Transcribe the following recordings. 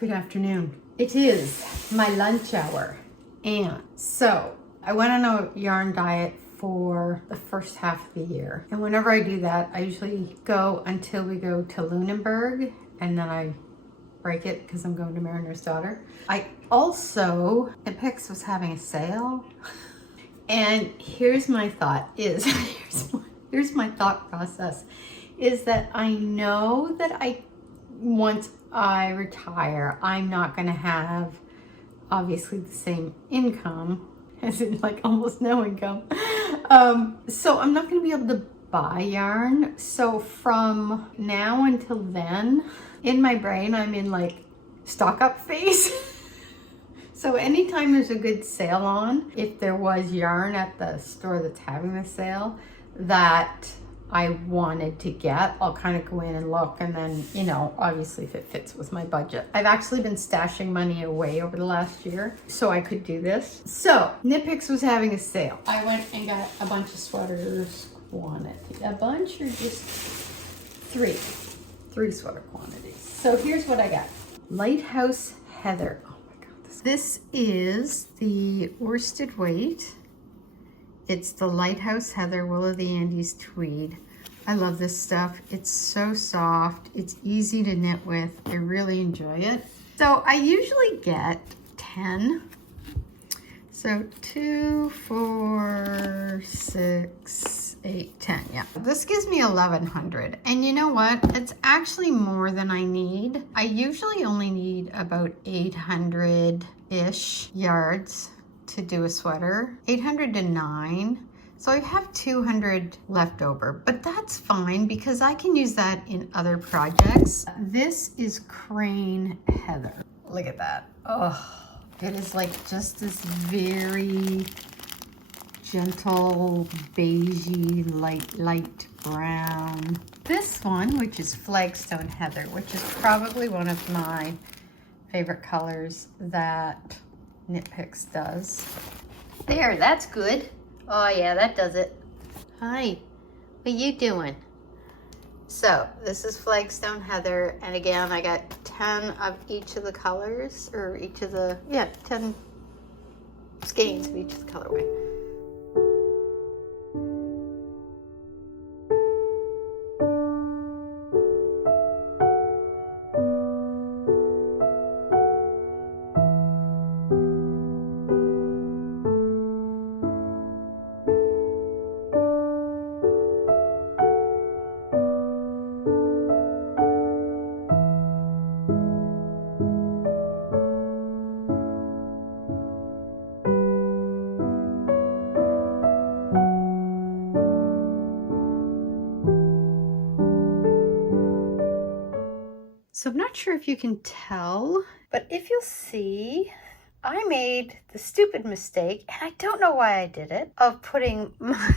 Good afternoon. It is my lunch hour. And so I went on a yarn diet for the first half of the year. And whenever I do that, I usually go until we go to Lunenburg and then I break it because I'm going to Mariner's daughter. I also, Epix was having a sale. And here's my thought is, here's my thought process is that I know that once I retire, I'm not going to have obviously the same income, as in like almost no income. So I'm not going to be able to buy yarn. So from now until then, in my brain, I'm in like stock up phase. So anytime there's a good sale on, if there was yarn at the store that's having the sale that I wanted to get, I'll kind of go in and look, and then, you know, obviously if it fits with my budget. I've actually been stashing money away over the last year so I could do this. So Knitpicks was having a sale. I went and got a bunch of sweaters quantity. A bunch or just three sweater quantities. So here's what I got. Lighthouse Heather. Oh my God. This is the worsted weight. It's the Lighthouse Heather Wool of the Andes Tweed. I love this stuff. It's so soft. It's easy to knit with. I really enjoy it. So I usually get 10. So 2, 4, 6, 8, 10. Yeah. This gives me 1,100. And you know what? It's actually more than I need. I usually only need about 800-ish yards to do a sweater, 800 to 9. So I have 200 left over, but that's fine because I can use that in other projects. This is Crane Heather. Look at that. Oh, it is like just this very gentle, beigey, light brown. This one, which is Flagstone Heather, which is probably one of my favorite colors that Knitpicks does. There, that's good. Oh yeah, that does it. Hi, what you doing? So this is Flagstone Heather, and again I got 10 of each of the colors, or each of the 10 skeins of each of the colorway. So I'm not sure if you can tell, but if you'll see, I made the stupid mistake, and I don't know why I did it, of putting my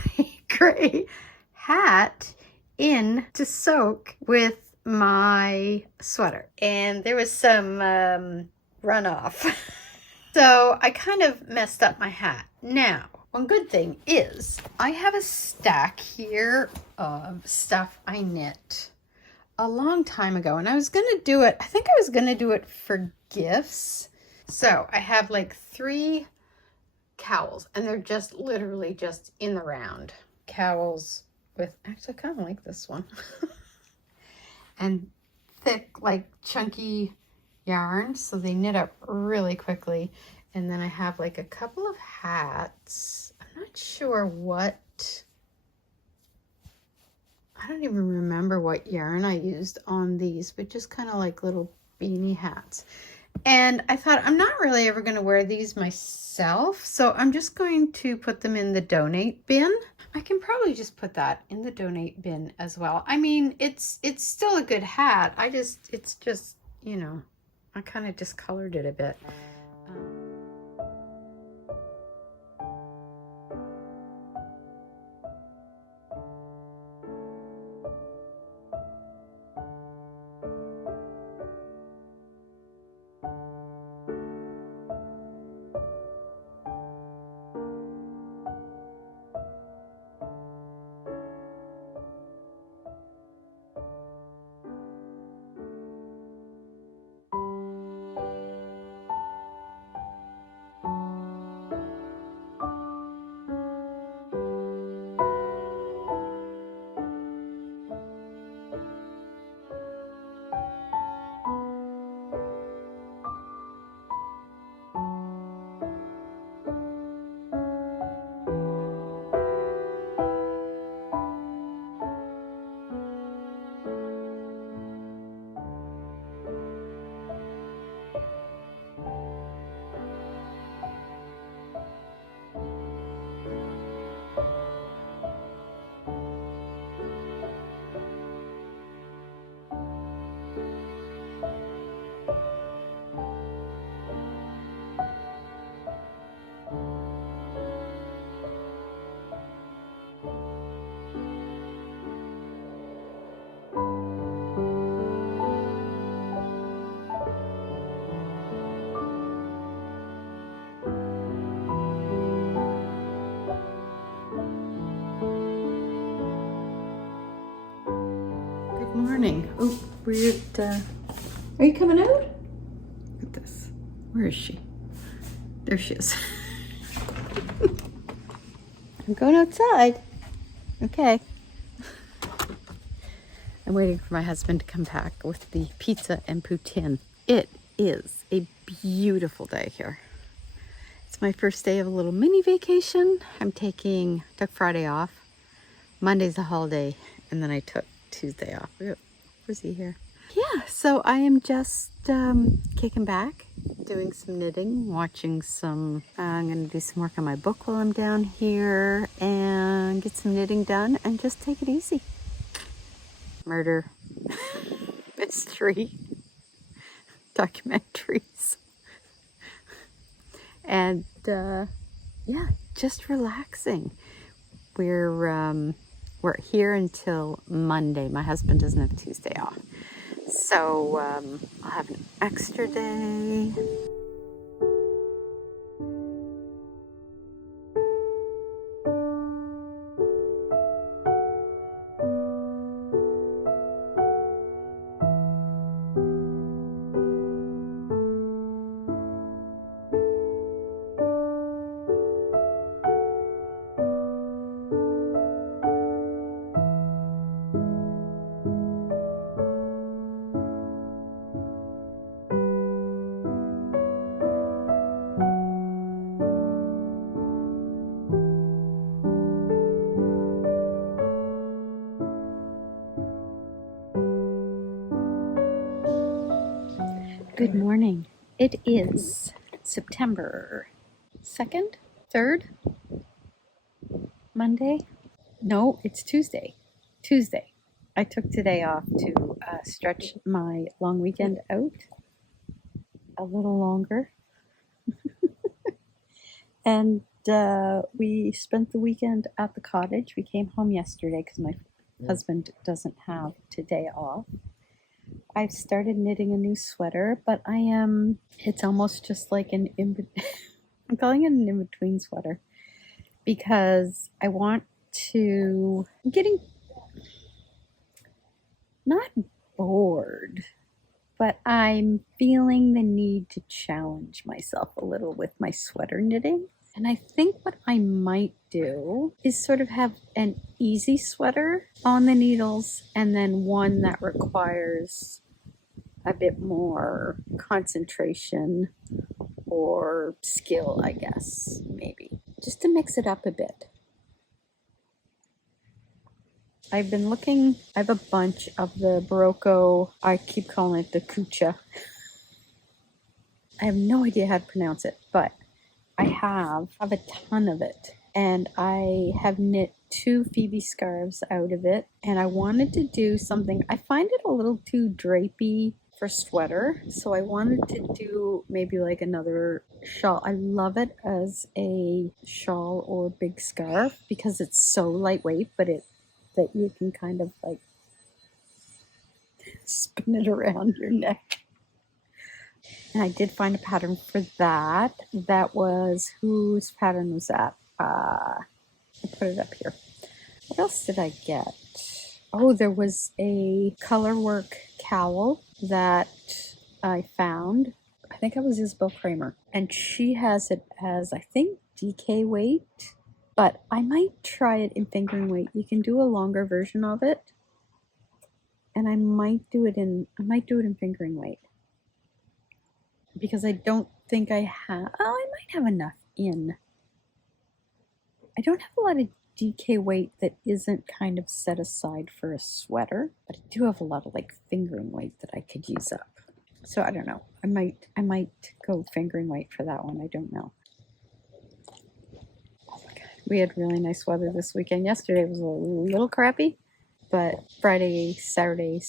gray hat in to soak with my sweater. And there was some runoff. So I kind of messed up my hat. Now, one good thing is I have a stack here of stuff I knit a long time ago, and I was gonna do it, I think I was gonna do it for gifts. So I have like 3 cowls, and they're just literally just in the round cowls with, actually I kind of like this one, and thick like chunky yarn, so they knit up really quickly. And then I have like a couple of hats. I'm not sure what, I don't even remember what yarn I used on these, but just kind of like little beanie hats. And I thought I'm not really ever going to wear these myself, so I'm just going to put them in the donate bin. I can probably just put that in the donate bin as well. I mean, it's still a good hat. It's just, you know, I kind of discolored it a bit. Good morning. Oh, weird. Are you coming out? Look at this. Where is she? There she is. I'm going outside. Okay. I'm waiting for my husband to come back with the pizza and poutine. It is a beautiful day here. It's my first day of a little mini vacation. Took Friday off. Monday's a holiday, and then I took Tuesday off. Where's he here? Yeah, so I am just kicking back, doing some knitting, watching some, I'm going to do some work on my book while I'm down here and get some knitting done and just take it easy. Murder, mystery, documentaries, and yeah, just relaxing. We're here until Monday. My husband doesn't have Tuesday off. So I'll have an extra day. Good morning. It is September 2nd, 3rd, Monday. No, it's Tuesday. Tuesday. I took today off to stretch my long weekend out a little longer. And we spent the weekend at the cottage. We came home yesterday because my husband doesn't have today off. I've started knitting a new sweater, but it's almost just like I'm calling it an in-between sweater because I'm getting not bored, but I'm feeling the need to challenge myself a little with my sweater knitting. And I think what I might do is sort of have an easy sweater on the needles and then one that requires a bit more concentration or skill, I guess, maybe, just to mix it up a bit. I've been looking, I have a bunch of the Barocco, I keep calling it the Kucha. I have no idea how to pronounce it, but I have a ton of it. And I have knit 2 Phoebe scarves out of it. And I wanted to do something, I find it a little too drapey for sweater. So I wanted to do maybe like another shawl. I love it as a shawl or big scarf because it's so lightweight, but that you can kind of like spin it around your neck. And I did find a pattern for that. Whose pattern was that? I put it up here. What else did I get? Oh, there was a colorwork cowl that I found. I think it was Isabel Kramer. And she has it as, I think, DK weight. But I might try it in fingering weight. You can do a longer version of it. And I might do it in fingering weight. Because I don't think I might have enough in. I don't have a lot of DK weight that isn't kind of set aside for a sweater, but I do have a lot of like fingering weight that I could use up. So I don't know. I might go fingering weight for that one. I don't know. Oh my God. We had really nice weather this weekend. Yesterday was a little crappy, but Friday, Saturday,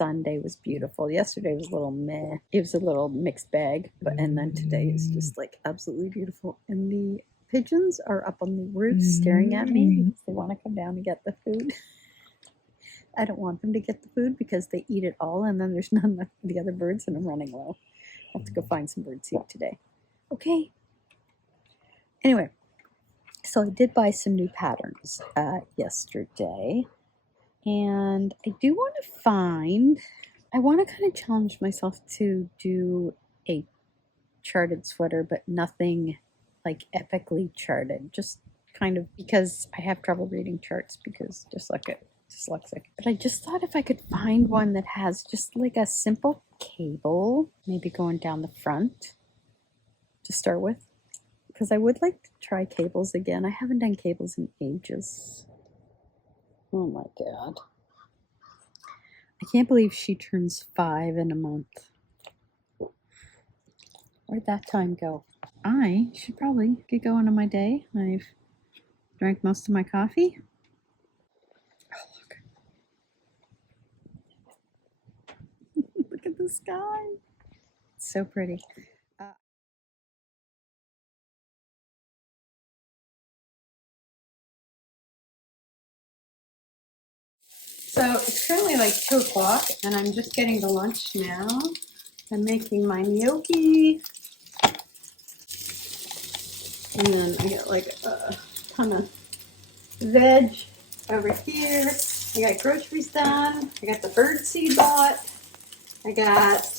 Sunday was beautiful. Yesterday was a little meh. It was a little mixed bag, and then today is just like absolutely beautiful. And the pigeons are up on the roof staring at me because they want to come down and get the food. I don't want them to get the food because they eat it all, and then there's none left for the other birds, and I'm running low. I have to go find some birdseed today. Okay. Anyway, so I did buy some new patterns yesterday, and I do want to I want to kind of challenge myself to do a charted sweater, but nothing like epically charted, just kind of because I have trouble reading charts because just like it. Dyslexic. But I just thought if I could find one that has just like a simple cable, maybe going down the front to start with, because I would like to try cables again. I haven't done cables in ages. Oh my god. I can't believe she turns 5 in a month. Where'd that time go? I should probably get going on my day. I've drank most of my coffee. Look at the sky. It's so pretty. So it's currently like 2 o'clock and I'm just getting to lunch now. I'm making my gnocchi. And then I got like a ton of veg over here. I got groceries done. I got the bird seed bought. I got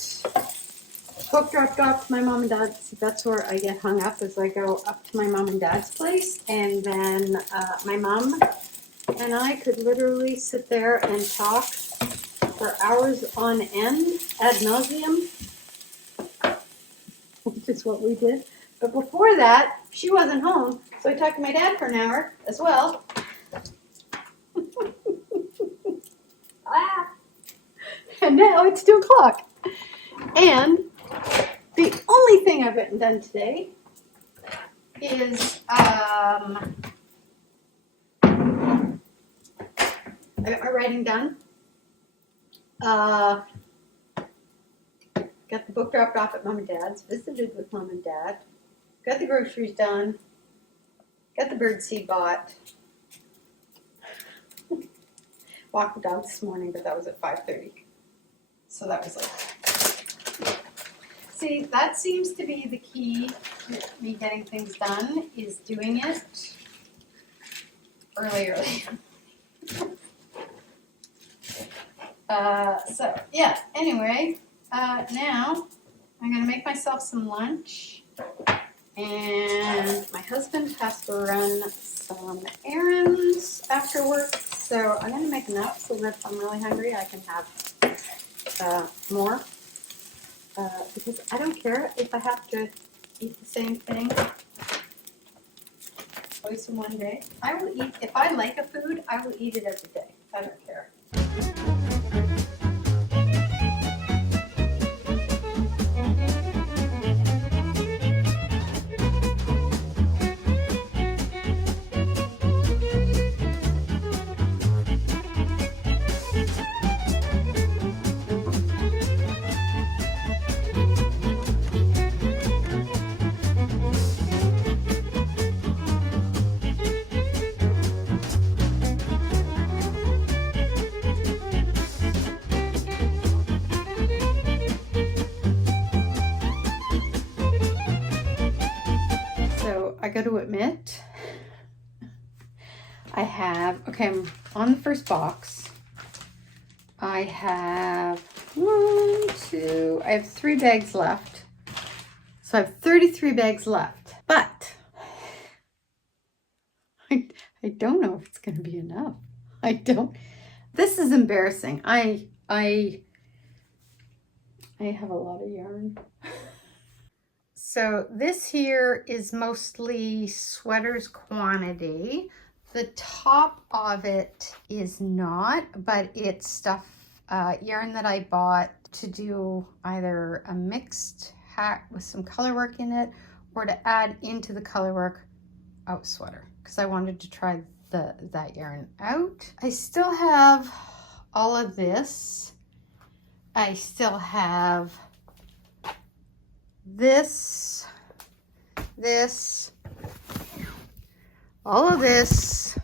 book dropped off to my mom and dad's. That's where I get hung up as I go up to my mom and dad's place. And then my mom and I could literally sit there and talk for hours on end ad nauseum, which is what we did. But before that, she wasn't home, so I talked to my dad for an hour as well. And now it's 2 o'clock. And the only thing I've written done today is I got my writing done. Got the book dropped off at mom and dad's, visited with mom and dad, got the groceries done, got the bird seed bought, walked the dog this morning, but that was at 5:30. So that was like, see, that seems to be the key to me getting things done, is doing it early. So yeah, anyway, now I'm gonna make myself some lunch, and my husband has to run some errands after work, so I'm gonna make enough so that if I'm really hungry I can have more, because I don't care if I have to eat the same thing twice in one day. I will eat, if I like a food, I will eat it every day. I don't care. I got to admit, I have, okay, I'm on the first box. I have 3 bags left. So I have 33 bags left, but I don't know if it's going to be enough. This is embarrassing. I have a lot of yarn. So this here is mostly sweaters quantity. The top of it is not, but it's stuff, yarn that I bought to do either a mixed hat with some color work in it, or to add into the color work out sweater, because I wanted to try that yarn out. I still have all of this. I still have this, all of this,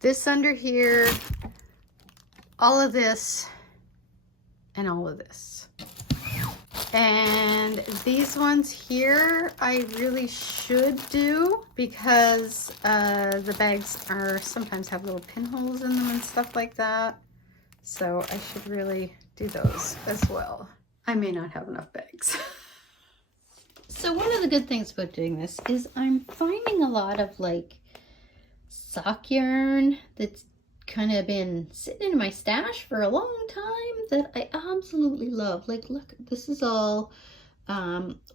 this under here, all of this, and all of this. And these ones here, I really should do because the bags are sometimes have little pinholes in them and stuff like that. So I should really do those as well. I may not have enough bags. So one of the good things about doing this is I'm finding a lot of like sock yarn that's kind of been sitting in my stash for a long time that I absolutely love. Like, look, this is all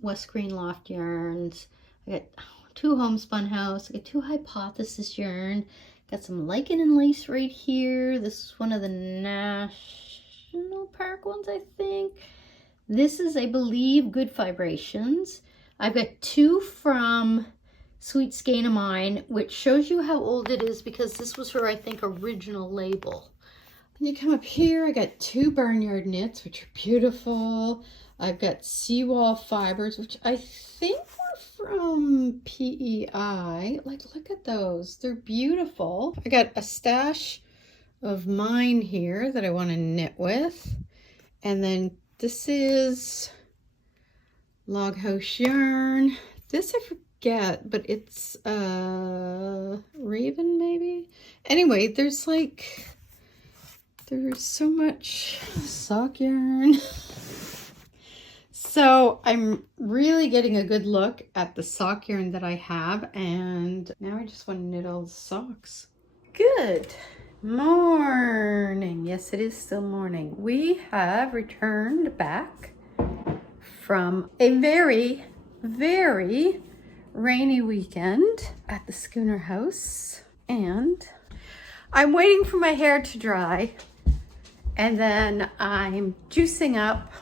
West Green Loft yarns. I got 2 Homespun House. I got 2 Hypothesis yarn. Got some lichen and lace right here. This is one of the National Park ones, I think. This is, I believe, Good Vibrations. I've got 2 from Sweet Skein of Mine, which shows you how old it is because this was her, I think, original label. When you come up here, I got 2 Barnyard Knits, which are beautiful. I've got Seawall Fibers, which I think were from PEI. Like, look at those. They're beautiful. I got a stash of mine here that I want to knit with. And then this is Log House yarn. This I forget, but it's Raven maybe. Anyway, there's so much sock yarn. So I'm really getting a good look at the sock yarn that I have, and now I just want to knit all the socks. Good morning. Yes, it is still morning. We have returned back from a very, very rainy weekend at the Schooner House, and I'm waiting for my hair to dry, and then I'm juicing up.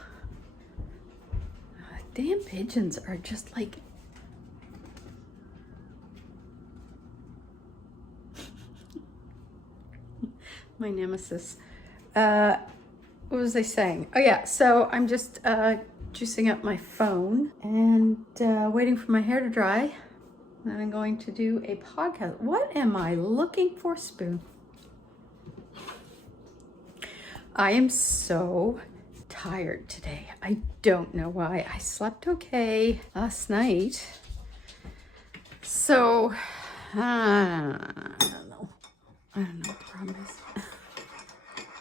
Damn pigeons are just like my nemesis. What was I saying? Oh yeah, so I'm just juicing up my phone and waiting for my hair to dry. And then I'm going to do a podcast. What am I looking for, Spoon? I am so tired today. I don't know why. I slept okay last night. So, I don't know what the problem is.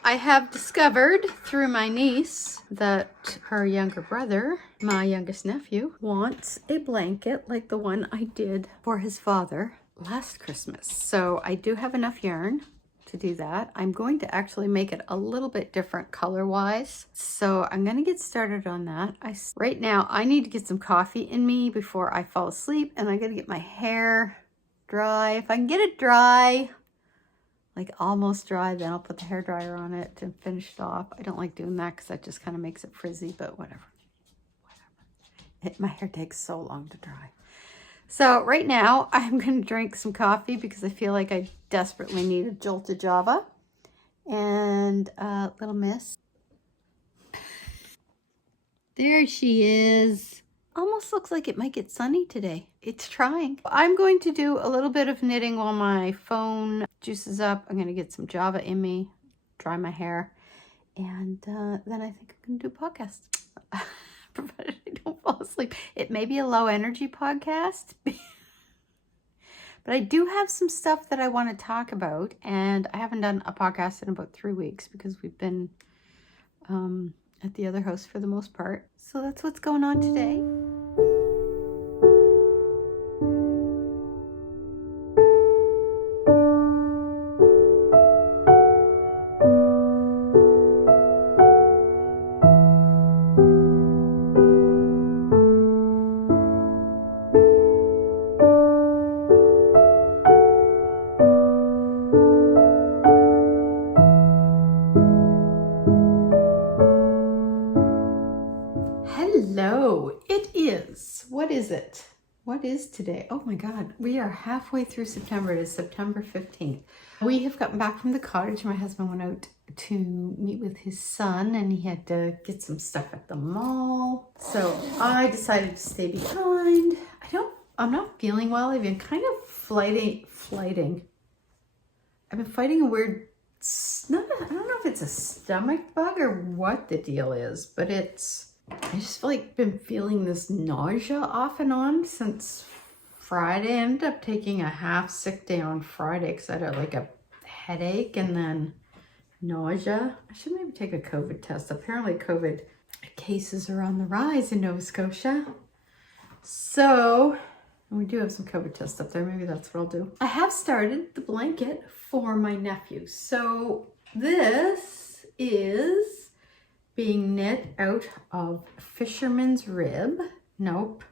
I have discovered through my niece that her younger brother, my youngest nephew, wants a blanket like the one I did for his father last Christmas. So I do have enough yarn to do that. I'm going to actually make it a little bit different color-wise. So I'm going to get started on that. Right now, I need to get some coffee in me before I fall asleep, and I got to get my hair dry. If I can get it dry, like almost dry, then I'll put the hairdryer on it and finish it off. I don't like doing that because that just kind of makes it frizzy, but whatever. My hair takes so long to dry. So right now I'm going to drink some coffee because I feel like I desperately need a jolt of Java. And little miss. There she is. Almost looks like it might get sunny today. It's trying. I'm going to do a little bit of knitting while my phone juices up. I'm going to get some Java in me, dry my hair, and then I think I'm going to do a podcast. Provided I don't fall asleep. It may be a low energy podcast, but I do have some stuff that I want to talk about, and I haven't done a podcast in about 3 weeks because we've been at the other house for the most part. So that's what's going on today. Hello, it is, what is it? What is today? Oh my God, we are halfway through September. It is September 15th. We have gotten back from the cottage. My husband went out to meet with his son and he had to get some stuff at the mall. So I decided to stay behind. I'm not feeling well. I've been kind of flighting. I've been fighting a weird, I don't know if it's a stomach bug or what the deal is, but I just feel like been feeling this nausea off and on since Friday. I ended up taking a half sick day on Friday because I had like a headache and then nausea. I should maybe take a COVID test. Apparently COVID cases are on the rise in Nova Scotia. So, and we do have some COVID tests up there. Maybe that's what I'll do. I have started the blanket for my nephew. So this is being knit out of fisherman's rib. Nope.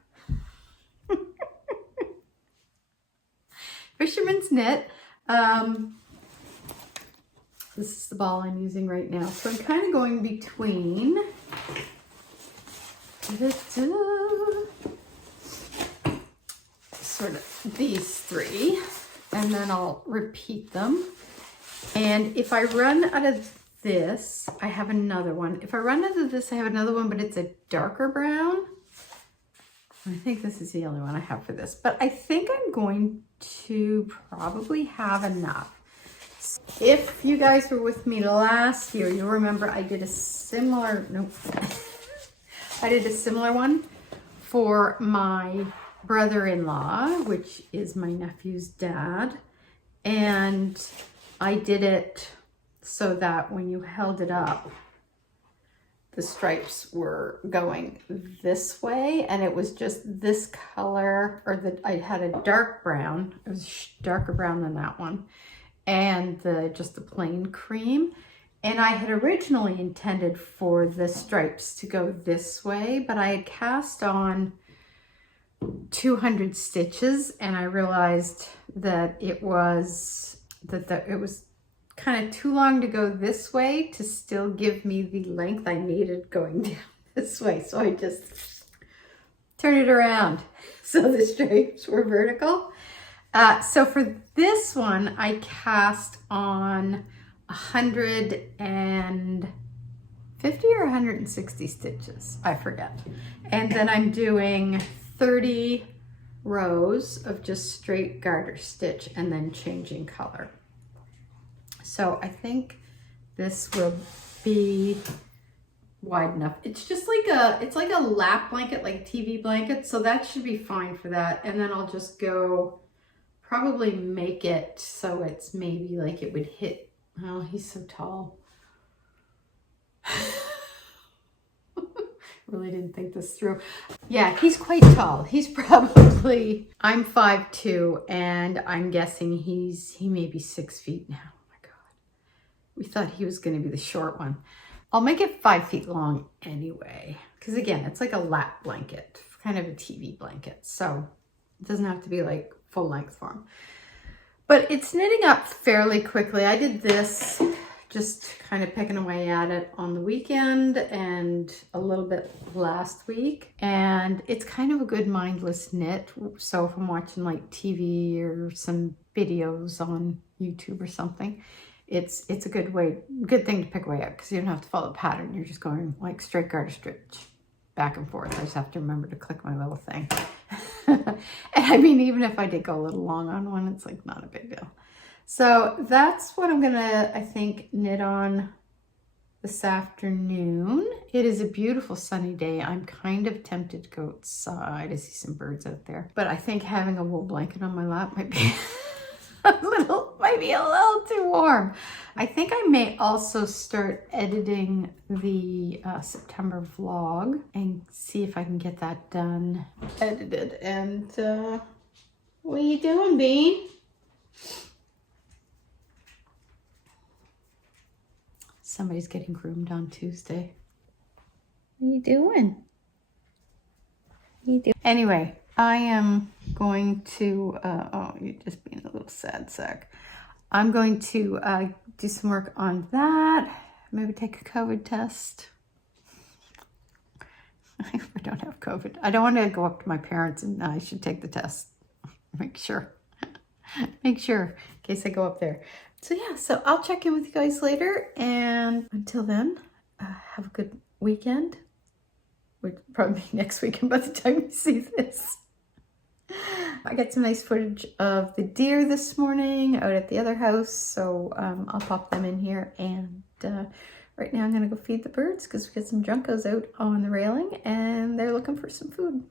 Fisherman's knit. This is the ball I'm using right now. So I'm kind of going between sort of these three, and then I'll repeat them. And if I run out of this, I have another one. If I run out of this, I have another one, but it's a darker brown. I think this is the only one I have for this, but I think I'm going to probably have enough. If you guys were with me last year, you'll remember I did a similar, I did a similar one for my brother-in-law, which is my nephew's dad. And I did it so that when you held it up, the stripes were going this way, and it was just this color, or I had a dark brown. It was darker brown than that one, and just the plain cream. And I had originally intended for the stripes to go this way, but I had cast on 200 stitches, and I realized that it was kind of too long to go this way to still give me the length I needed going down this way. So I just turned it around so the stripes were vertical. So for this one, I cast on 150 or 160 stitches, I forget. And then I'm doing 30 rows of just straight garter stitch and then changing color. So I think this will be wide enough. It's just like it's like a lap blanket, like a TV blanket. So that should be fine for that. And then I'll just go probably make it so it's maybe like it would hit. Oh, he's so tall. Really didn't think this through. Yeah, he's quite tall. He's probably, I'm 5'2", and I'm guessing he may be 6 feet now. Oh my God. We thought he was going to be the short one. I'll make it 5 feet long anyway, because again, it's like a lap blanket, kind of a TV blanket. So it doesn't have to be like full length for him. But it's knitting up fairly quickly. I did this just kind of picking away at it on the weekend and a little bit last week. And it's kind of a good mindless knit. So if I'm watching like TV or some videos on YouTube or something, it's a good thing to pick away at, because you don't have to follow the pattern. You're just going like straight garter stitch back and forth. I just have to remember to click my little thing. And I mean, even if I did go a little long on one, it's like not a big deal. So that's what I'm gonna, I think, knit on this afternoon. It is a beautiful sunny day. I'm kind of tempted to go outside. I see some birds out there, but I think having a wool blanket on my lap might be a little too warm. I think I may also start editing the September vlog and see if I can get that done, edited. And what are you doing, Bean? Somebody's getting groomed on Tuesday. What are you doing? Anyway, I am going to, oh, you're just being a little sad sack. I'm going to do some work on that. Maybe take a COVID test. I don't have COVID. I don't want to go up to my parents and I should take the test. Make sure. Make sure in case I go up there. So yeah, so I'll check in with you guys later. And until then, have a good weekend. Which will probably be next weekend by the time you see this. I got some nice footage of the deer this morning out at the other house. So I'll pop them in here. And right now I'm going to go feed the birds because we got some juncos out on the railing and they're looking for some food.